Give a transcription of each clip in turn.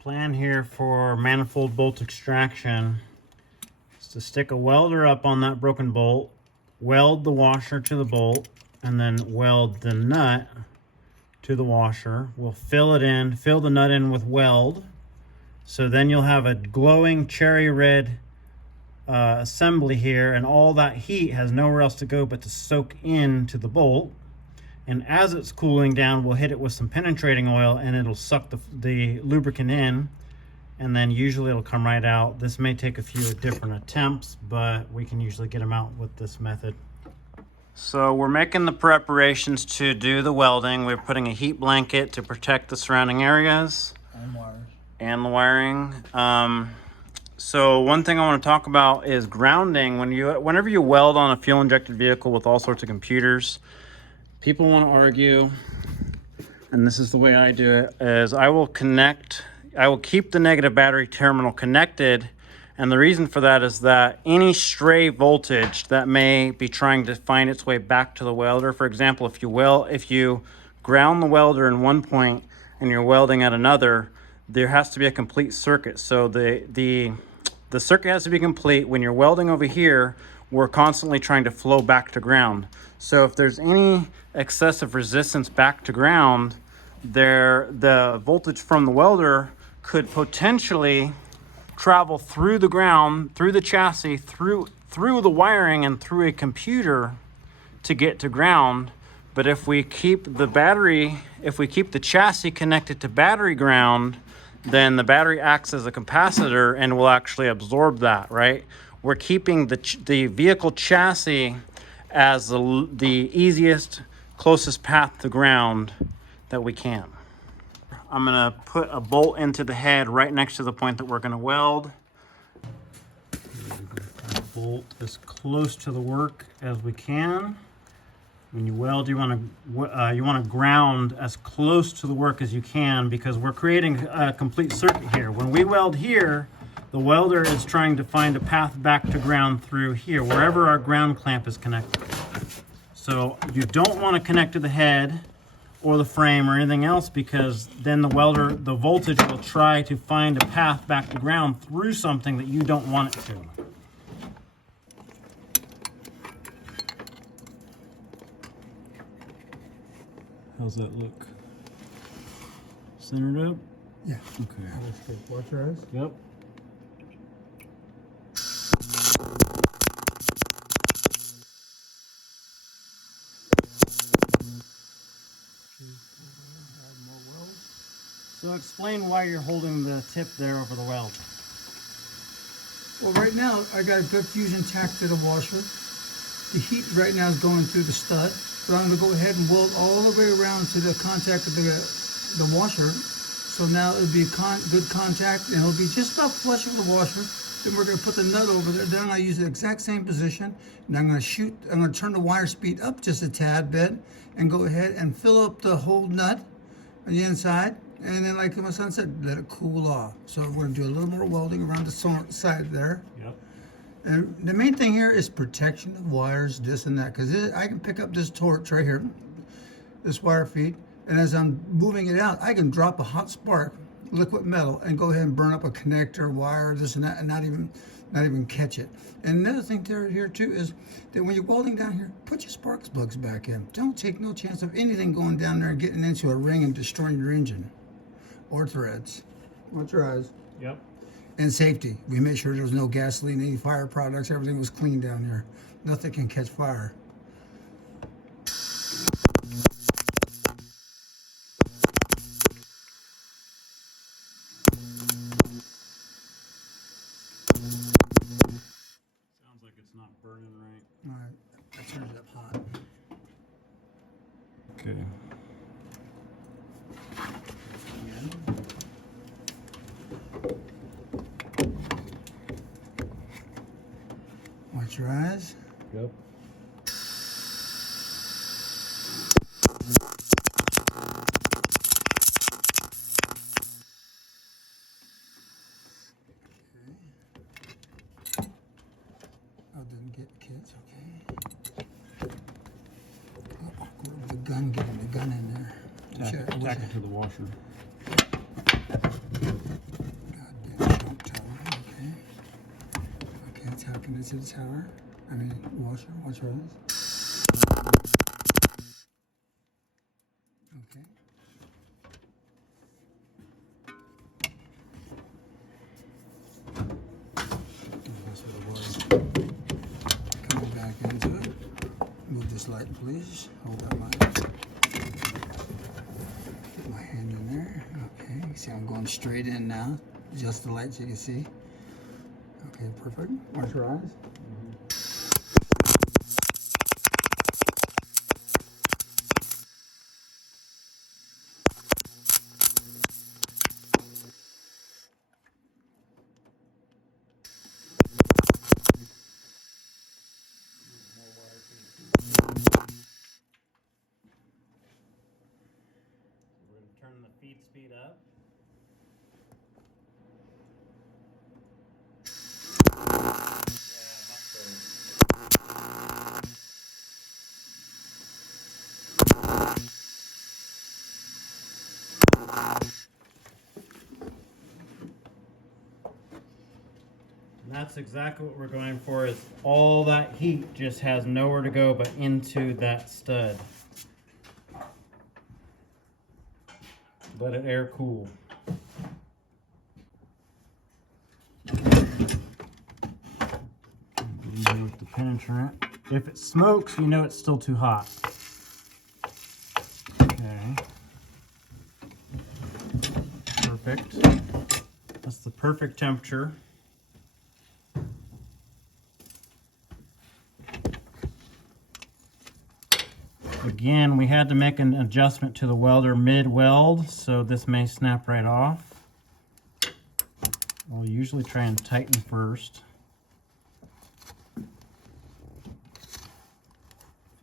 Plan here for manifold bolt extraction is to stick a welder up on that broken bolt, weld the washer to the bolt, and then weld the nut to the washer. We'll fill the nut in with weld. So then you'll have a glowing cherry red assembly here, and all that heat has nowhere else to go but to soak into the bolt. And as it's cooling down, we'll hit it with some penetrating oil and it'll suck the lubricant in, and then usually it'll come right out. This may take a few different attempts, but we can usually get them out with this method. So we're making the preparations to do the welding. We're putting a heat blanket to protect the surrounding areas. And wires. And the wiring. So one thing I want to talk about is grounding. Whenever you weld on a fuel injected vehicle with all sorts of computers, people want to argue, and this is the way I do it, is I will keep the negative battery terminal connected. And the reason for that is that any stray voltage that may be trying to find its way back to the welder, for example, if you ground the welder in one point and you're welding at another, there has to be a complete circuit. So the circuit has to be complete. When you're welding over here, we're constantly trying to flow back to ground. So if there's any excessive resistance back to ground, the voltage from the welder could potentially travel through the ground, through the chassis, through the wiring, and through a computer to get to ground. But if we keep the chassis connected to battery ground, then the battery acts as a capacitor and will actually absorb that, right? We're keeping the vehicle chassis as the easiest, closest path to ground that we can. I'm gonna put a bolt into the head right next to the point that we're gonna weld. Bolt as close to the work as we can. When you weld, you want to ground as close to the work as you can, because we're creating a complete circuit here. When we weld here, the welder is trying to find a path back to ground through here, wherever our ground clamp is connected. So you don't want to connect to the head or the frame or anything else, because then the voltage will try to find a path back to ground through something that you don't want it to. How's that look? Centered up? Yeah. Okay. Watch your eyes. Yep. So explain why you're holding the tip there over the weld. Well, right now I got a good fusion tack to the washer. The heat right now is going through the stud, but I'm going to go ahead and weld all the way around to the contact of the washer. So now it'll be good contact, and it'll be just about flush with the washer. Then we're going to put the nut over there. Then I'm going to use the exact same position, and I'm going to turn the wire speed up just a tad bit, and go ahead and fill up the whole nut on the inside. And then, like my son said, let it cool off. So we're going to do a little more welding around the side there. Yep. And the main thing here is protection of wires, this and that, because I can pick up this torch right here, this wire feed, and as I'm moving it out, I can drop a hot spark, liquid metal, and go ahead and burn up a connector, wire, this and that, and not even catch it. And another thing here too is that when you're welding down here, put your spark plugs back in. Don't take no chance of anything going down there and getting into a ring and destroying your engine or threads. Watch your eyes. Yep. And safety. We made sure there was no gasoline, any fire products, everything was clean down there. Nothing can catch fire. Sounds like it's not burning right. All right, that turns it up hot. Okay. Watch your eyes. Yep. Oh, didn't get kids, okay. Oh, go with the gun, get the gun in there. Tack it to the washer. tacking it to the tower. I mean, washer. Watch for this. Okay. That's what it was. Coming back into it. Move this light, please. Hold that light. Get my hand in there. Okay, you see I'm going straight in now. Just the light so you can see. Okay, perfect. Watch your eyes. We're going to turn the feed speed up. And that's exactly what we're going for, is all that heat just has nowhere to go but into that stud. Let it air cool. With the penetrant. If it smokes, you know it's still too hot. Okay. Perfect. That's the perfect temperature. Again, we had to make an adjustment to the welder mid-weld, so this may snap right off. We'll usually try and tighten first.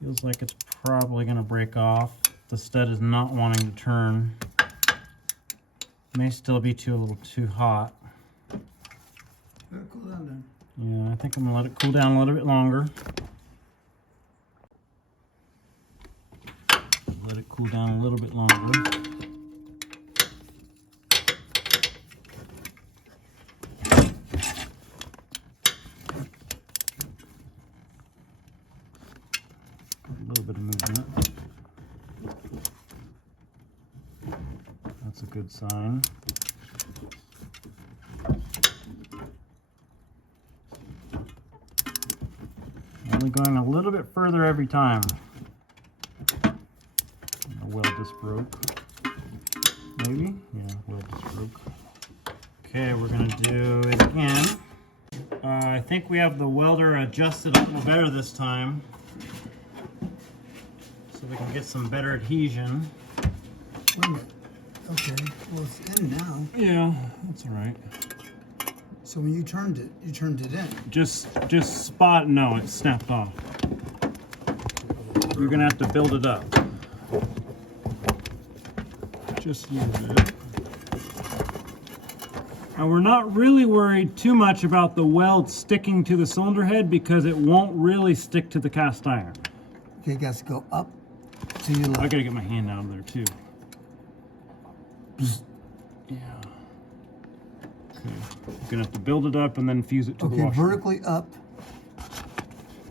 Feels like it's probably going to break off. The stud is not wanting to turn. May still be a little too hot. Let it cool down then. Yeah, I think I'm going to let it cool down a little bit longer. Let it cool down a little bit longer. A little bit of movement. That's a good sign. Only going a little bit further every time. Weld just broke. Maybe? Yeah, weld just broke. Okay, we're gonna do it again. I think we have the welder adjusted a little better this time, so we can get some better adhesion. Wait a minute. Okay, well it's in now. Yeah, that's all right. So when you turned it in. Just spot, no, it snapped off. You're gonna have to build it up. Just use it. And we're not really worried too much about the weld sticking to the cylinder head because it won't really stick to the cast iron. Okay, guys, go up to your left. I gotta get my hand out of there too. Yeah. Okay. You're gonna have to build it up and then fuse it to the Okay, washer. vertically up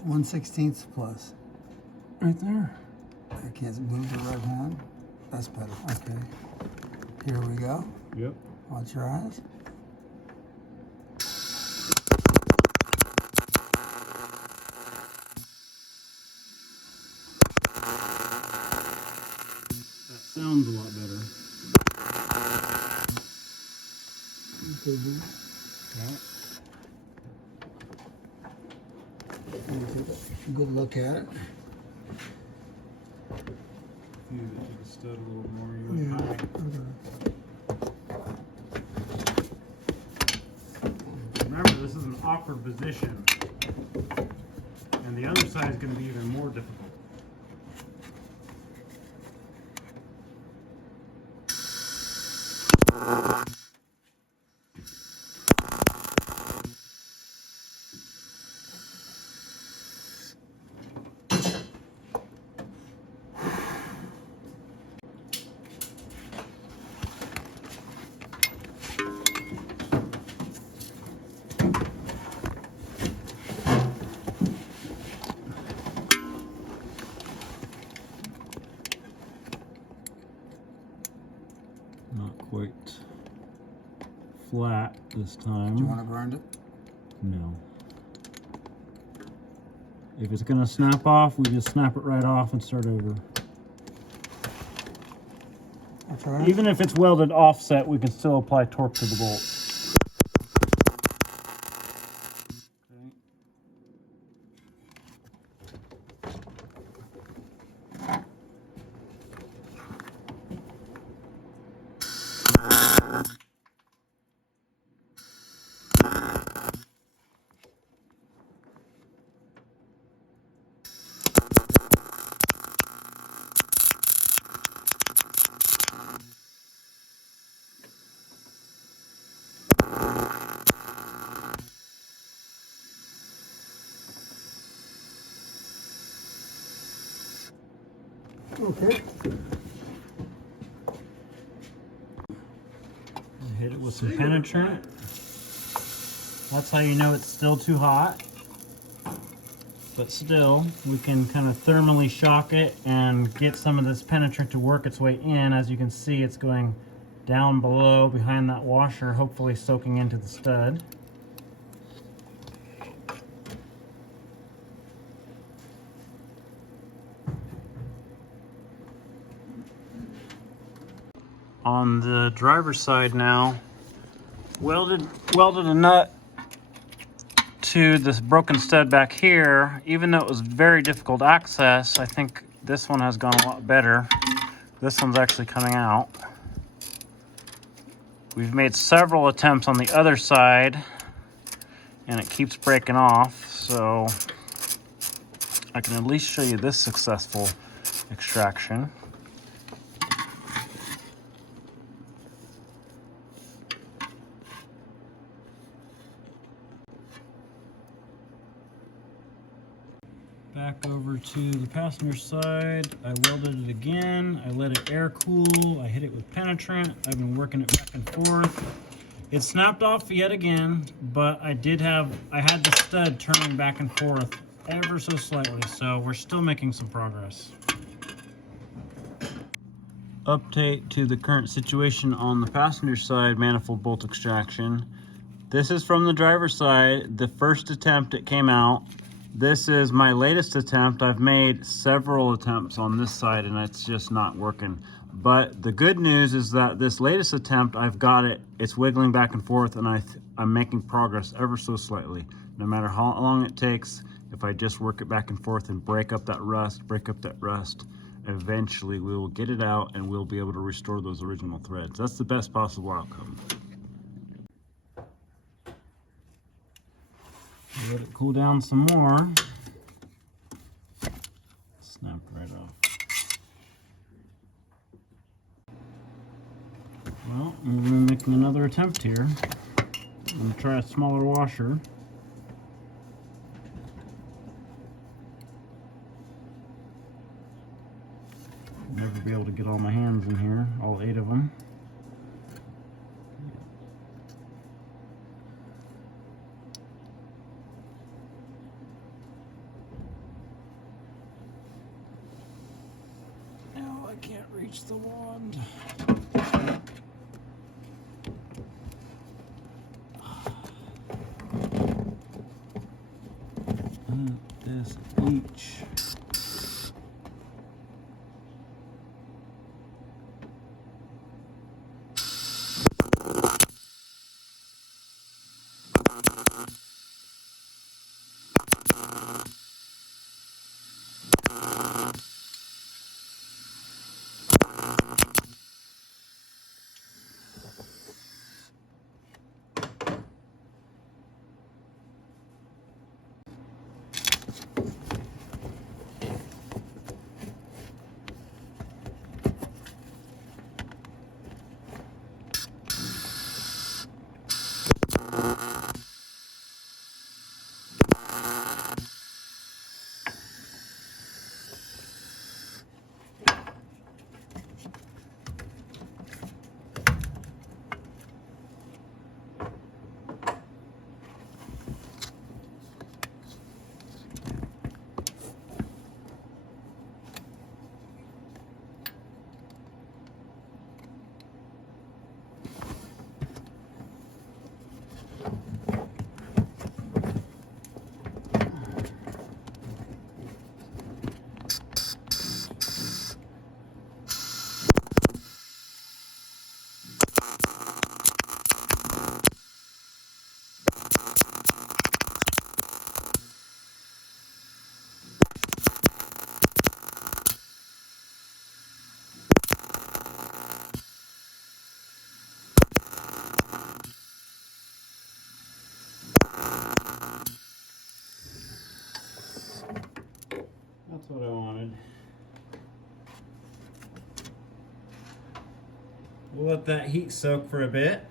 1/16 plus. Right there. I can't move the right hand. That's better. Okay. Here we go. Yep. Watch your eyes. That sounds a lot better. Okay, dude. Okay. Let me take a good look at it. Fuse it to the stud a little more. You Yeah. went high. Remember, this is an awkward position, and the other side is going to be even more difficult. flat this time. Do you want to grind it? No. If it's gonna snap off, we just snap it right off and start over. Okay. Even if it's welded offset, we can still apply torque to the bolt. Okay. Hit it with some penetrant. That's how you know it's still too hot. But still, we can kind of thermally shock it and get some of this penetrant to work its way in. As you can see, it's going down below behind that washer, hopefully soaking into the stud. On the driver's side now, welded a nut to this broken stud back here. Even though it was very difficult access, I think this one has gone a lot better. This one's actually coming out. We've made several attempts on the other side and it keeps breaking off, so I can at least show you this successful extraction. Back over to the passenger side, I welded it again. I let it air cool. I hit it with penetrant. I've been working it back and forth. It snapped off yet again, but I had the stud turning back and forth ever so slightly, so we're still making some progress. Update to the current situation on the passenger side manifold bolt extraction. This is from the driver's side. The first attempt it came out. This is my latest attempt. I've made several attempts on this side and it's just not working. But the good news is that this latest attempt, I've got it. It's wiggling back and forth and I'm making progress ever so slightly. No matter how long it takes, if I just work it back and forth and break up that rust, eventually we will get it out and we'll be able to restore those original threads. That's the best possible outcome. Let it cool down some more. Snap right off. Well, we're going to be making another attempt here. I'm going to try a smaller washer. Never be able to get all my hands in here, all 8 of them. No, I can't reach the wand. This each. We'll let that heat soak for a bit.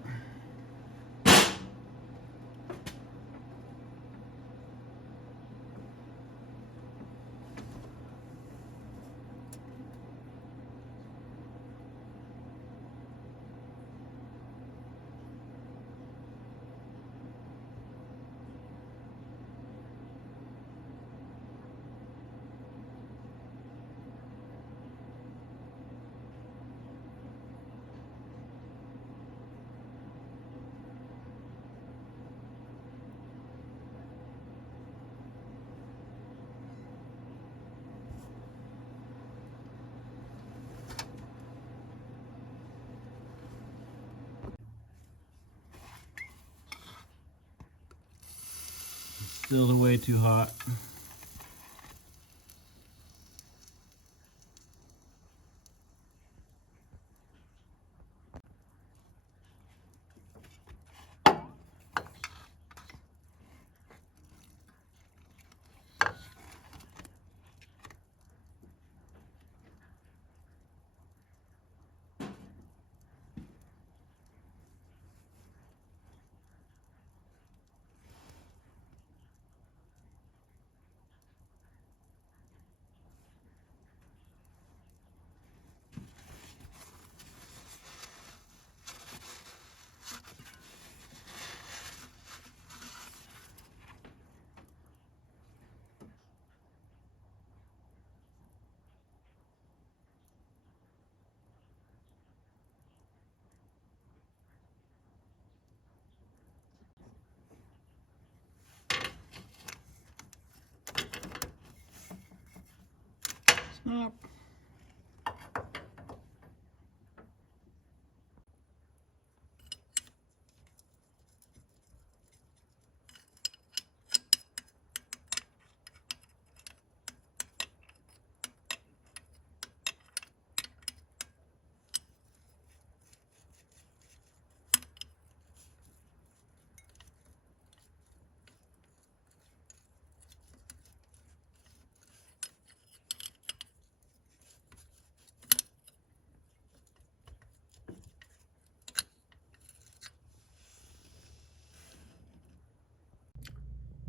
Still way too hot. Snap.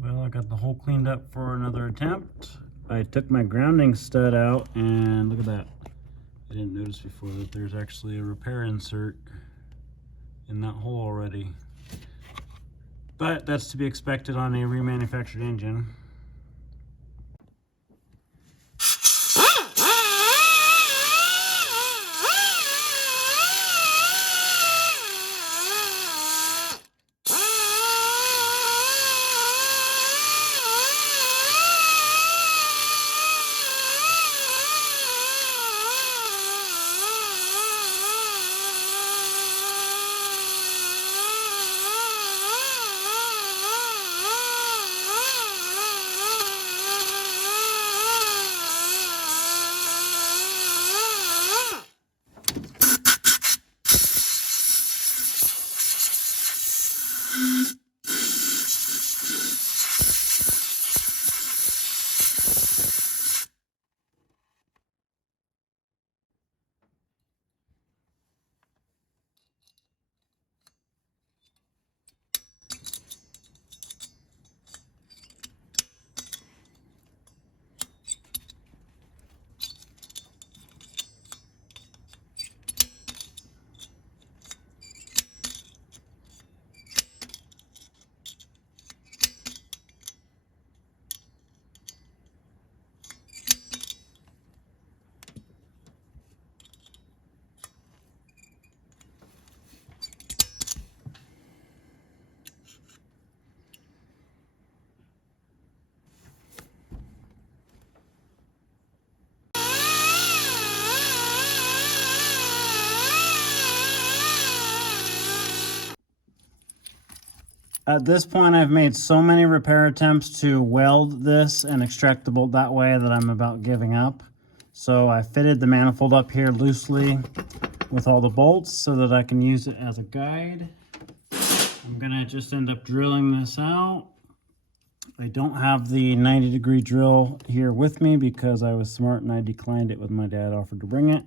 Well, I got the hole cleaned up for another attempt. I took my grounding stud out and look at that. I didn't notice before that there's actually a repair insert in that hole already. But that's to be expected on a remanufactured engine. At this point, I've made so many repair attempts to weld this and extract the bolt that way that I'm about giving up. So I fitted the manifold up here loosely with all the bolts so that I can use it as a guide. I'm gonna just end up drilling this out. I don't have the 90-degree drill here with me because I was smart and I declined it when my dad offered to bring it.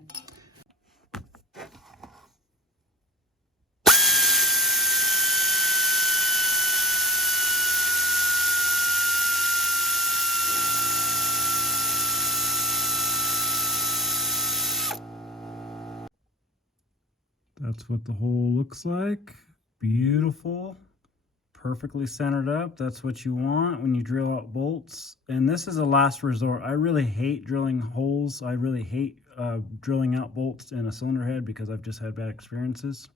that's what the hole looks like. Beautiful. Perfectly centered up. That's what you want when you drill out bolts. And this is a last resort. I really hate drilling holes. I really hate drilling out bolts in a cylinder head because I've just had bad experiences.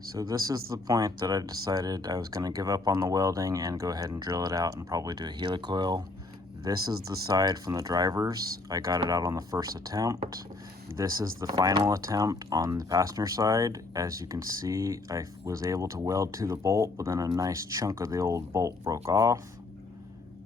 So this is the point that I decided I was going to give up on the welding and go ahead and drill it out and probably do a helicoil. This is the side from the drivers. I got it out on the first attempt. This is the final attempt on the passenger side. As you can see, I was able to weld to the bolt, but then a nice chunk of the old bolt broke off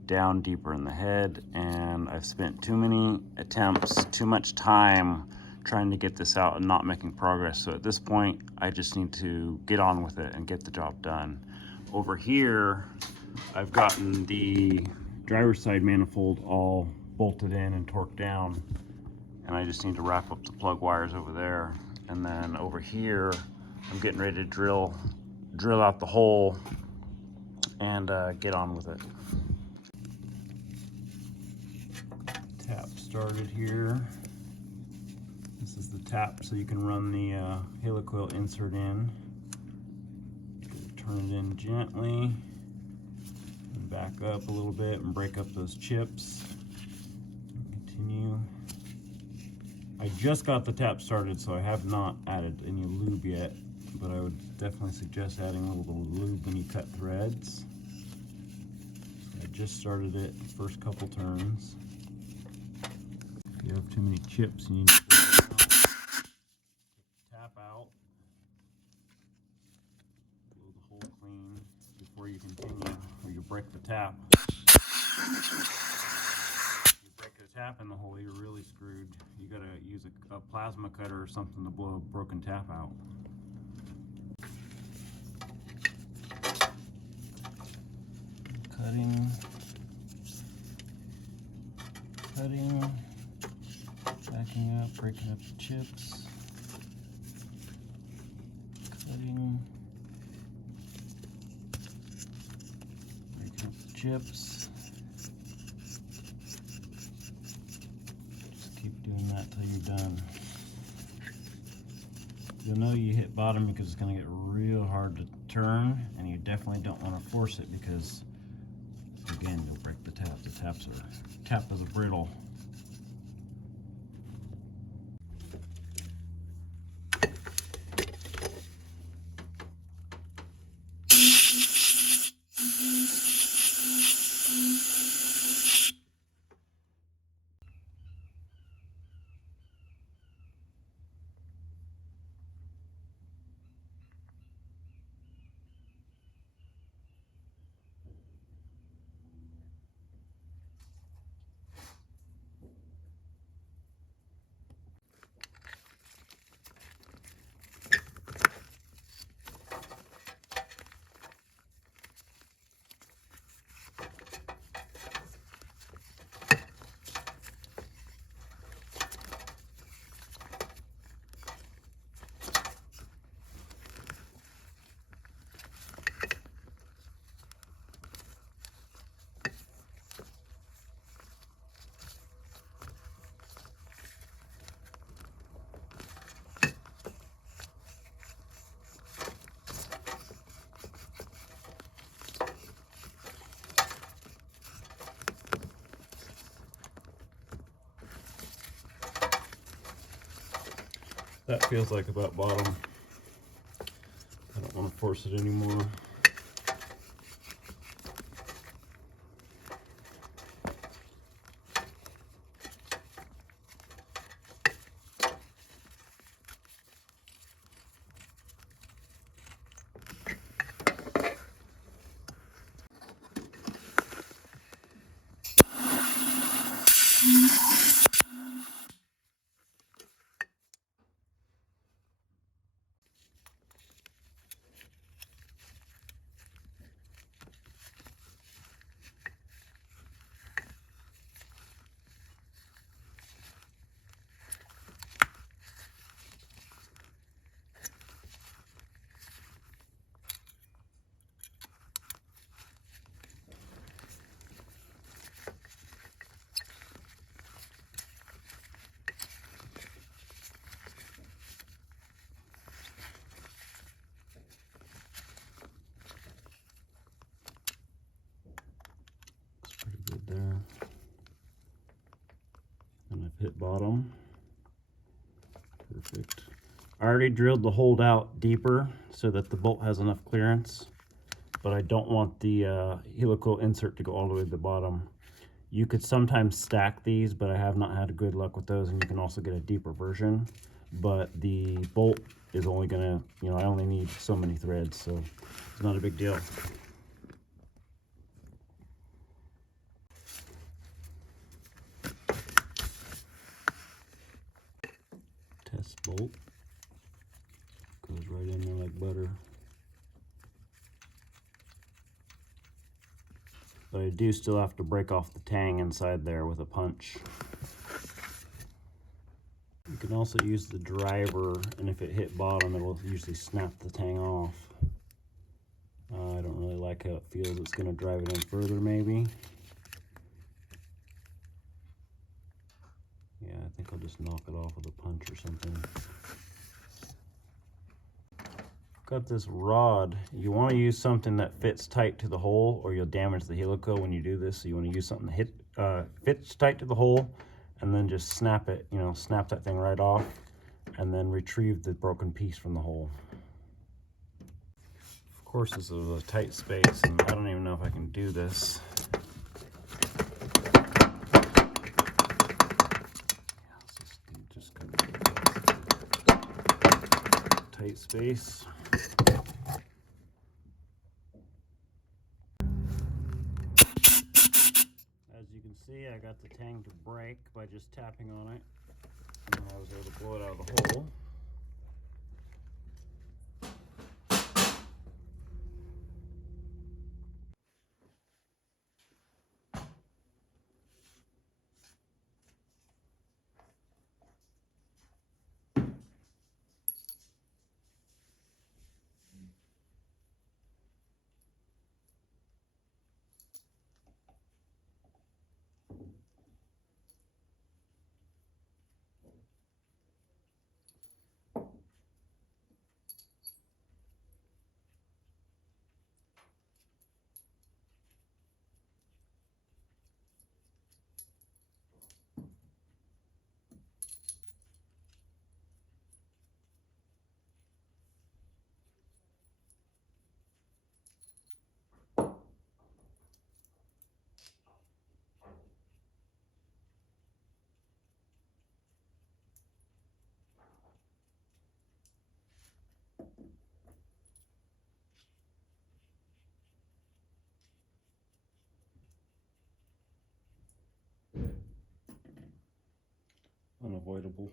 down deeper in the head, and I've spent too many attempts, too much time trying to get this out and not making progress. So at this point, I just need to get on with it and get the job done. Over here, I've gotten the driver's side manifold all bolted in and torqued down, and I just need to wrap up the plug wires over there. And then over here, I'm getting ready to drill out the hole and get on with it. Tap started here. This is the tap so you can run the helicoil insert in. Turn it in gently and back up a little bit and break up those chips. Continue. I just got the tap started, so I have not added any lube yet, but I would definitely suggest adding a little bit of lube when you cut threads. I just started it, first couple turns. If you have too many chips, you need to tap out, blow the hole clean before you continue, or you break the tap. If you break the tap in the hole, you're really screwed. You gotta use a plasma cutter or something to blow a broken tap out. Cutting, backing up, breaking up the chips. Cutting, breaking up the chips. Just keep doing that till you're done. You'll know you hit bottom because it's going to get real hard to turn, and you definitely don't want to force it because, again, you'll break the tap. The tap is brittle. That feels like about bottom. I don't want to force it anymore. there. And I've hit bottom. Perfect. I already drilled the hold out deeper so that the bolt has enough clearance, but I don't want the helicoil insert to go all the way to the bottom. You could sometimes stack these, but I have not had good luck with those, and you can also get a deeper version. But the bolt is only gonna, I only need so many threads, so it's not a big deal. Test bolt goes right in there like butter. But I do still have to break off the tang inside there with a punch. You can also use the driver, and if it hit bottom, it will usually snap the tang off. I don't really like how it feels. It's going to drive it in further, maybe. Yeah, I think I'll just knock it off with a punch or something. Got this rod. You want to use something that fits tight to the hole, or you'll damage the helicoil when you do this. So you want to use something that fits tight to the hole, and then just snap it, snap that thing right off, and then retrieve the broken piece from the hole. Of course, this is a tight space, and I don't even know if I can do this. Just tight space. As you can see, I got the tang to break by just tapping on it, and I was able to blow it out of the hole. Unavoidable.